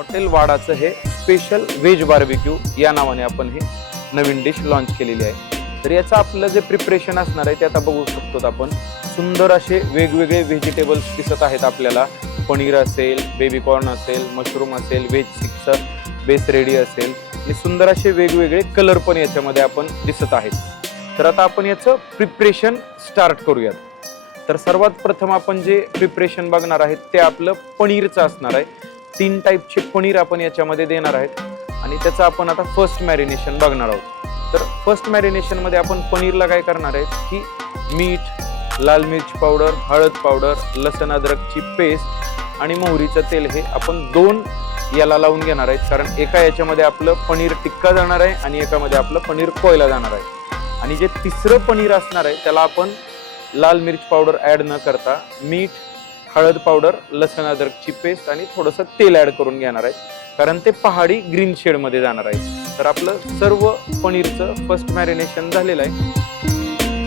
Hotel वाडाचं हे special veg barbecue या नावाने आपण हे नवीन डिश लॉन्च केलेली आहे। तर याचं आपलं जे प्रिपरेशन असणार आहे ते आता बघू शकतो आपण। सुंदर असे वेगवेगळे व्हेजिटेबल्स दिसत आहेत आपल्याला। पनीर असेल, बेबी कॉर्न असेल, मशरूम असेल, व्हेज चिक्स बेस रेडी असेल आणि सुंदर असे वेगवेगळे कलर पण याच्यामध्ये आपण दिसत आहेत। तर आता आपण याचं प्रिपरेशन स्टार्ट करूयात। तर सर्वात प्रथम आपण जे प्रिपरेशन बघणार आहेत ते आपलं पनीरचं असणार आहे। 3 टाईपचे पनीर आपण याच्यामध्ये देणार आहेत आणि त्याचं आपण आता फर्स्ट मॅरिनेशन बघणार आहोत। तर फर्स्ट मॅरिनेशन मध्ये आपण पनीरला काय करणार आहे की मीठ, लाल मिर्च पावडर, हळद पावडर, लसण अद्रकची पेस्ट आणि मोहरीचं तेल हे आपण 2 याला लावून घेणार आहेत। कारण एका याच्यामध्ये आपलं पनीर टिक्का जाणार आहे आणि एकामध्ये आपलं पनीर कोयला जाणार आहे। आणि जे तिसरं पनीर असणार आहे त्याला आपण लाल मिर्च पावडर ऍड न करता मीठ, हळद पावडर, लसण अद्रकची पेस्ट आणि थोडंसं तेल ऍड करून घेणार आहे, कारण ते पहाडी ग्रीन शेड मध्ये जाणार आहे। तर आपलं सर्व पनीरचं फर्स्ट मॅरिनेशन झालेलं आहे।